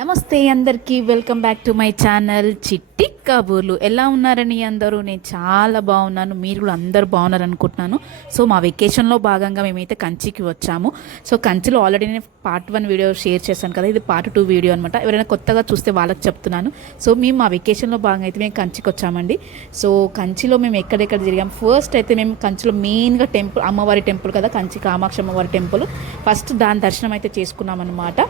నమస్తే అందరికీ welcome back to my channel చిట్టి కబూర్లు. ఎలా ఉన్నారని అందరూ? నేను చాలా బాగున్నాను, మీరు కూడా అందరూ బాగున్నారు అనుకుంటున్నాను. సో మా వెకేషన్లో భాగంగా మేమైతే కంచికి వచ్చాము. సో కంచిలో ఆల్రెడీ నేను పార్ట్ 1 వీడియో షేర్ చేశాను కదా, ఇది పార్ట్ 2 వీడియో అనమాట. ఎవరైనా కొత్తగా చూస్తే వాళ్ళకి చెప్తున్నాను. సో మేము మా వెకేషన్లో భాగంగా అయితే మేము కంచికి వచ్చామండి. సో కంచిలో మేము ఎక్కడెక్కడ తిరిగాం. ఫస్ట్ అయితే మేము కంచిలో మెయిన్గా టెంపుల్, అమ్మవారి టెంపుల్ కదా, కంచి కామాక్షి అమ్మవారి టెంపుల్. ఫస్ట్ దాని దర్శనం అయితే చేసుకున్నాం అనమాట.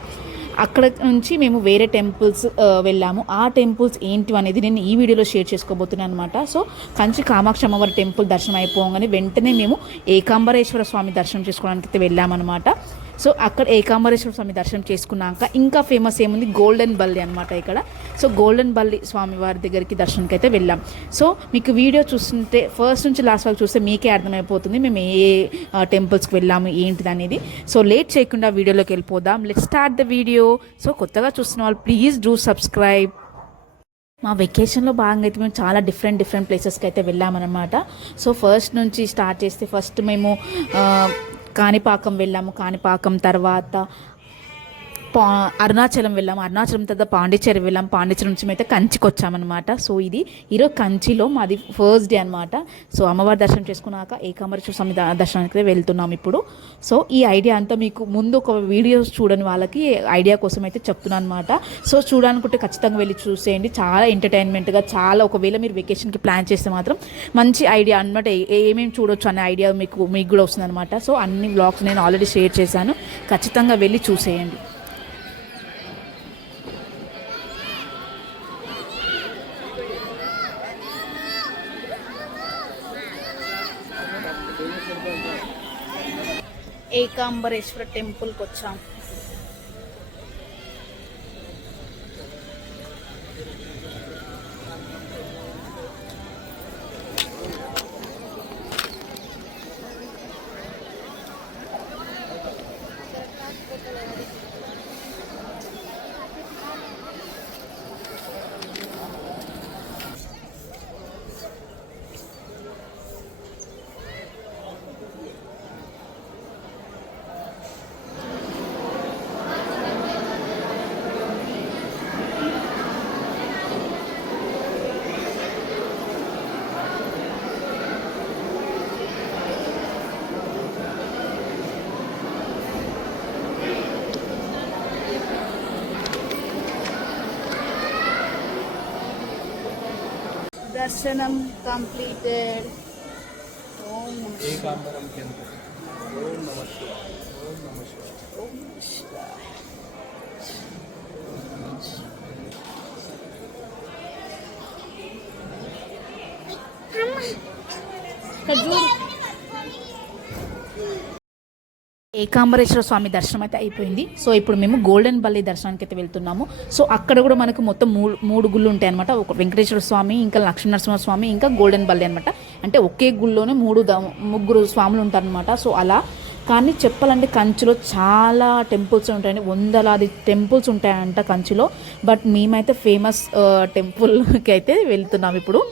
అక్కడ నుంచి మేము వేరే టెంపుల్స్ వెళ్ళాము. ఆ టెంపుల్స్ ఏంటి అనేది నేను ఈ వీడియోలో షేర్ చేసుకోబోతున్నాను అనమాట. సో కంచి కామాక్షి అమ్మవారి టెంపుల్ దర్శనం అయిపోగానే వెంటనే మేము ఏకాంబరేశ్వర స్వామి దర్శనం చేసుకోవడానికి అయితే వెళ్ళామన్నమాట. సో అక్కడ ఏకాంబరేశ్వర స్వామి దర్శనం చేసుకున్నాక ఇంకా ఫేమస్ ఏముంది, గోల్డెన్ బల్లి అనమాట ఇక్కడ. సో గోల్డెన్ బల్లి స్వామి వారి దగ్గరికి దర్శనంకి అయితే వెళ్ళాం. సో మీకు వీడియో చూస్తుంటే ఫస్ట్ నుంచి లాస్ట్ వరకు చూస్తే మీకే అర్థమైపోతుంది మేము ఏ టెంపుల్స్కి వెళ్ళాము ఏంటిది అనేది. సో లేట్ చేయకుండా వీడియోలోకి వెళ్ళిపోదాం. Let's start the video. So కొత్తగా చూస్తున్న వాళ్ళు ప్లీజ్ డూ సబ్స్క్రైబ్. మా వెకేషన్లో భాగంగా అయితే మేము చాలా డిఫరెంట్ ప్లేసెస్కి అయితే వెళ్ళామన్నమాట. సో ఫస్ట్ నుంచి స్టార్ట్ చేస్తే ఫస్ట్ మేము కాణిపాకం వెళ్ళాము. కాణిపాకం తర్వాత అరుణాచలం వెళ్ళాము. అరుణాచలం తర్వాత పాండిచ్చేరి వెళ్ళాము. పాండిచ్చేరి నుంచి అయితే కంచికి వచ్చామన్నమాట. సో ఇది ఈరోజు కంచిలో మాది ఫస్ట్ డే అనమాట. సో అమ్మవారి దర్శనం చేసుకున్నాక ఏకాంబరేశ్వర స్వామి దర్శనానికి వెళ్తున్నాం ఇప్పుడు. సో ఈ ఐడియా అంతా మీకు ముందు ఒక వీడియోస్ చూడని వాళ్ళకి ఐడియా కోసం అయితే చెప్తున్నాను అనమాట. సో చూడాలనుకుంటే ఖచ్చితంగా వెళ్ళి చూసేయండి. చాలా ఎంటర్టైన్మెంట్గా, చాలా ఒకవేళ మీరు వెకేషన్కి ప్లాన్ చేస్తే మాత్రం మంచి ఐడియా అనమాట. ఏమేమి చూడొచ్చు అనే ఐడియా మీకు కూడా వస్తుంది అనమాట. సో అన్ని వ్లాగ్స్ నేను ఆల్రెడీ షేర్ చేశాను, ఖచ్చితంగా వెళ్ళి చూసేయండి. ఏకాంబరేశ్వర టెంపుల్కి వచ్చాం. దర్శనం కంప్లీటెడ్. ఓం ఏకాంబరం టెంపుల్. ఓం నమః శివాయ. ఓం నమః శివాయ. ఓం నమః శివాయ. ఏకాంబరేశ్వర స్వామి దర్శనం అయితే అయిపోయింది. సో ఇప్పుడు మేము గోల్డెన్ బల్లి దర్శనానికి అయితే వెళ్తున్నాము. సో అక్కడ కూడా మనకు మొత్తం మూడు గుళ్ళు ఉంటాయి అనమాట. ఒక వెంకటేశ్వర స్వామి, ఇంకా లక్ష్మీనరసింహ స్వామి, ఇంకా గోల్డెన్ బల్లి అనమాట. అంటే ఒకే గుళ్ళోనే ముగ్గురు స్వాములు ఉంటారనమాట. సో అలా కానీ చెప్పాలంటే కంచిలో చాలా టెంపుల్స్ ఉంటాయండి, వందలాది టెంపుల్స్ ఉంటాయంట కంచిలో. బట్ మేమైతే ఫేమస్ టెంపుల్కి అయితే వెళ్తున్నాం ఇప్పుడు.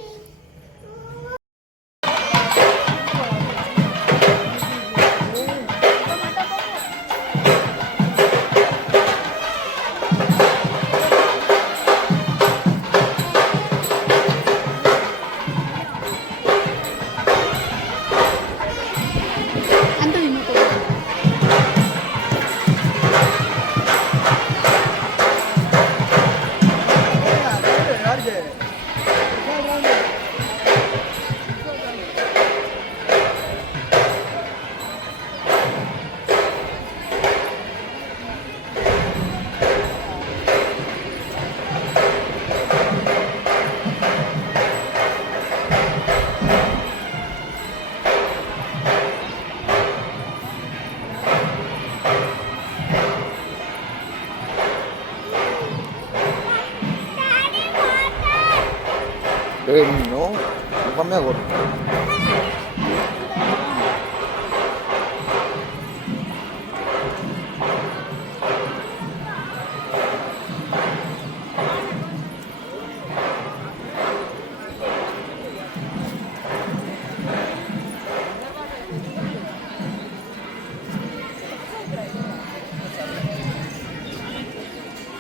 No, no me acuerdo.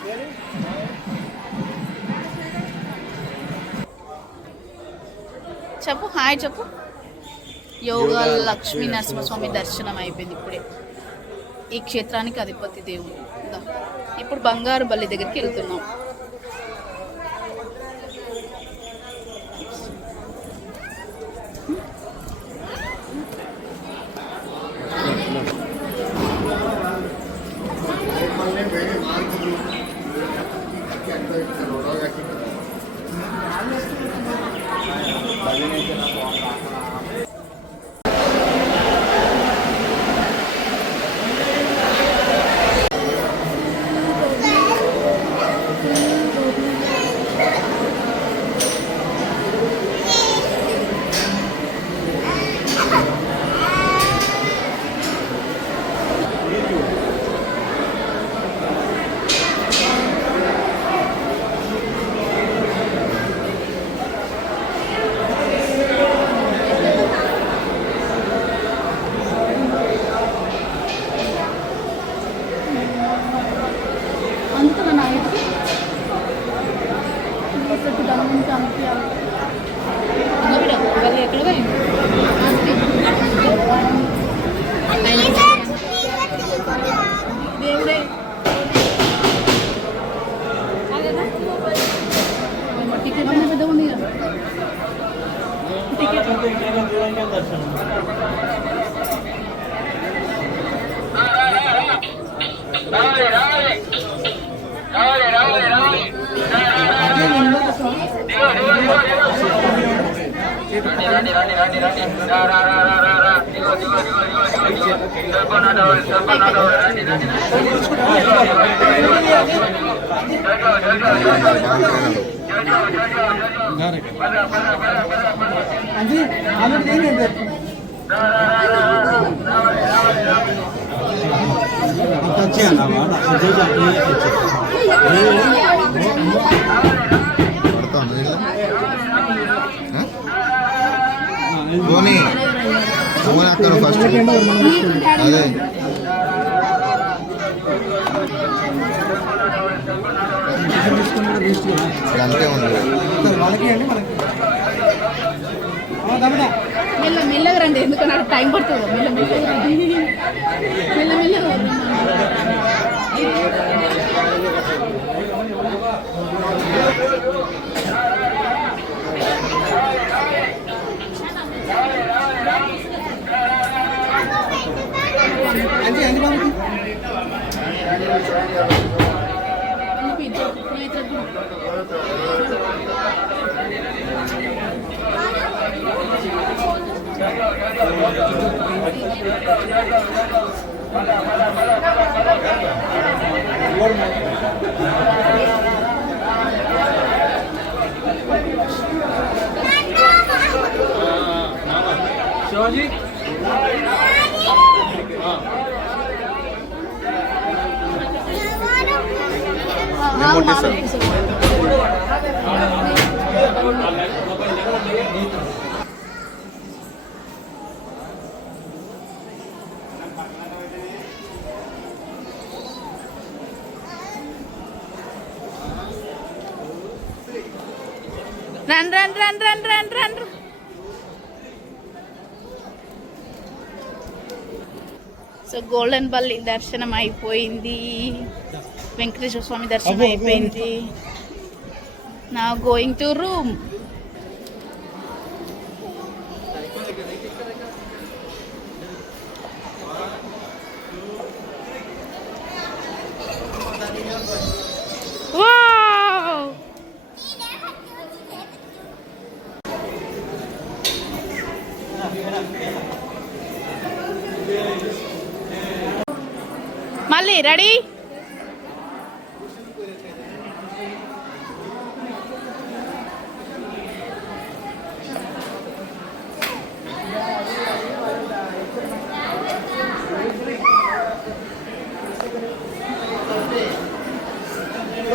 Ready? చెప్పు హాయ్ చెప్పు. యోగా లక్ష్మీ నరసింహస్వామి దర్శనం అయిపోయింది ఇప్పుడే. ఈ క్షేత్రానికి అధిపతి దేవుడు. దా. ఇప్పుడు బంగారు బల్లి దగ్గరికి వెళ్తున్నాం. ధోని అక్కడ ఫస్ట్ అదే అంతే ఉంది. మెల్లగా రండి, ఎందుకన్నా టైం పడుతుంది. మెల్లగా शिवाजी రన్. సో గోల్డెన్ బల్లి దర్శనం అయిపోయింది, వెంకటేశ్వర స్వామి దర్శనం అయిపోయింది. నా గోయింగ్ టు రూమ్. మళ్ళీ రెడీ.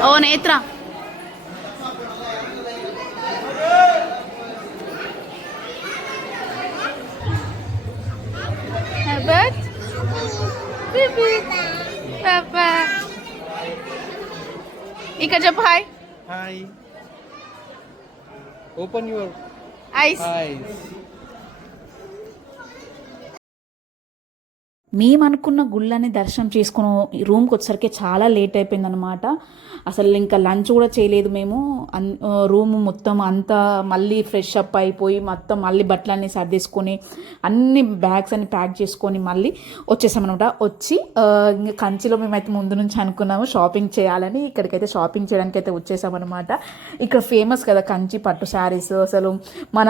ఓ నేత్ర, Papa. ఇక్కడ చెప్పు hi. Hi. Open your ice. eyes. మేము అనుకున్న గుళ్ళని దర్శనం చేసుకుని రూమ్కి వచ్చేసరికి చాలా లేట్ అయిపోయిందనమాట. అసలు ఇంకా లంచ్ కూడా చేయలేదు మేము. రూమ్ మొత్తం అంతా మళ్ళీ ఫ్రెష్ అప్ అయిపోయి మొత్తం మళ్ళీ బట్టలన్నీ సర్దేసుకొని అన్ని బ్యాగ్స్ అన్ని ప్యాక్ చేసుకొని మళ్ళీ వచ్చేసామన్నమాట. వచ్చి ఇంకా కంచిలో మేమైతే ముందు నుంచి అనుకున్నాము షాపింగ్ చేయాలని. ఇక్కడికైతే షాపింగ్ చేయడానికి అయితే వచ్చేసామన్నమాట. ఇక్కడ ఫేమస్ కదా కంచి పట్టు శారీస్. అసలు మన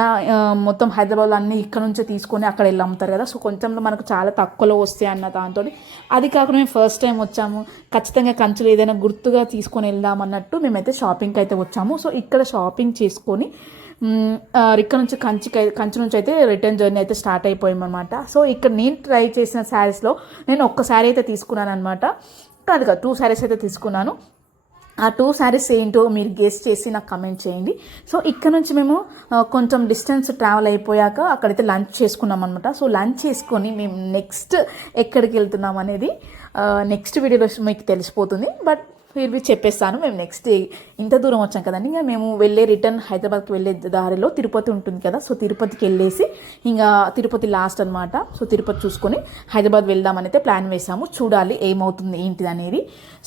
మొత్తం హైదరాబాద్లో అన్నీ ఇక్కడ నుంచే తీసుకొని అక్కడ వెళ్ళి అమ్ముతారు కదా. సో కొంచెం మనకు చాలా తక్కువలో వస్తాయి అన్న దాంతో, అది కాకుండా మేము ఫస్ట్ టైం వచ్చాము, ఖచ్చితంగా కంచులు ఏదైనా గుర్తుగా తీసుకొని వెళ్దాం అన్నట్టు మేమైతే షాపింగ్కి అయితే వచ్చాము. సో ఇక్కడ షాపింగ్ చేసుకొని ఇక్కడ నుంచి కంచి నుంచి అయితే రిటర్న్ జర్నీ అయితే స్టార్ట్ అయిపోయామన్నమాట. సో ఇక్కడ నేను ట్రై చేసిన శారీస్లో నేను ఒక్క శారీ అయితే తీసుకున్నాను అనమాట. కాదు 2 శారీస్ అయితే తీసుకున్నాను. ఆ 2 శారీస్ ఏంటో మీరు గెస్ చేసి నాకు కమెంట్ చేయండి. సో ఇక్కడ నుంచి మేము కొంచెం డిస్టెన్స్ ట్రావెల్ అయిపోయాక అక్కడైతే లంచ్ చేసుకున్నాం అనమాట. సో లంచ్ చేసుకొని మేము నెక్స్ట్ ఎక్కడికి వెళ్తున్నాం అనేది నెక్స్ట్ వీడియోలో మీకు తెలిసిపోతుంది. బట్ ఫిర్వి చెప్పేస్తాను. మేము నెక్స్ట్ ఇంత దూరం వచ్చాం కదండి, ఇంకా మేము రిటర్న్ హైదరాబాద్కి వెళ్ళే దారిలో తిరుపతి ఉంటుంది కదా. సో తిరుపతికి వెళ్ళేసి ఇంకా తిరుపతి లాస్ట్ అనమాట. సో తిరుపతి చూసుకొని హైదరాబాద్ వెళ్దామని అయితే ప్లాన్ వేసాము. చూడాలి ఏమవుతుంది ఏంటిది అనేది.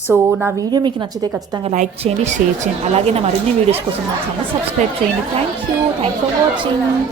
సో నా వీడియో మీకు నచ్చితే ఖచ్చితంగా లైక్ చేయండి, షేర్ చేయండి. అలాగే నా మరిన్ని వీడియోస్ కోసం నా ఛానల్ సబ్స్క్రైబ్ చేయండి. Thank for watching.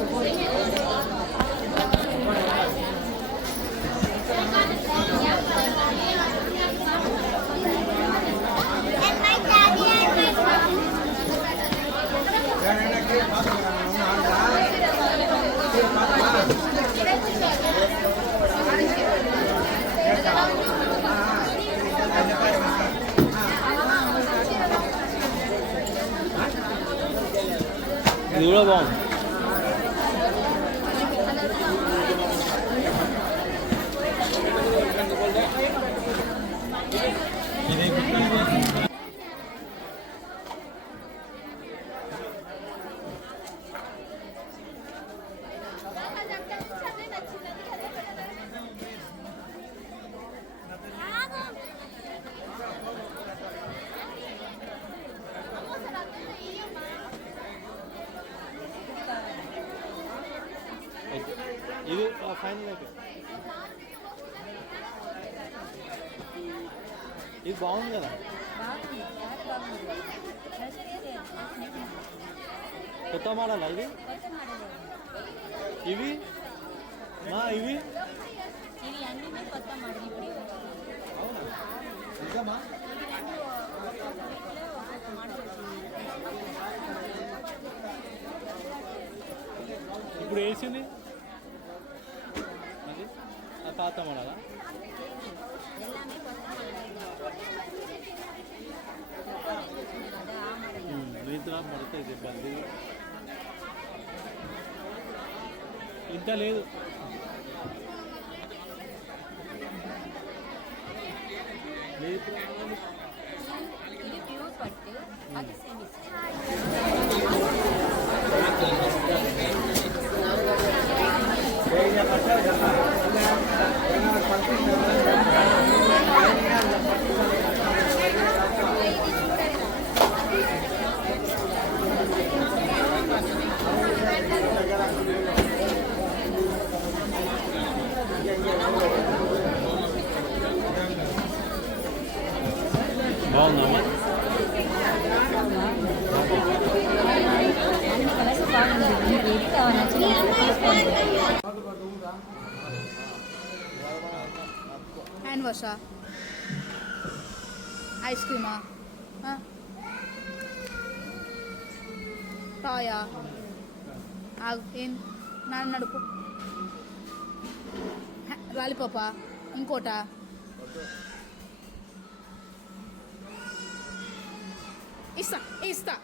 ఇది కూడా బాగుంది. ఇది ఫైనల్ అయితే ఇది బాగుంది కదా. కొత్త మోడల్ ఇది. ఇవి ఇవి అవునా నిజమా? ఇప్పుడు వేసింది అది పాత మోడలా? నిద్ర పడుతుంది ఇబ్బంది. ఇంత లేదు. బాగుందమ్మా. హ్యాండ్ వాషా, ఐస్ క్రీమా, టాయా, ఏం నాన్న నడుపు, లాలిపాపా, ఇంకోటా, ఇస్తా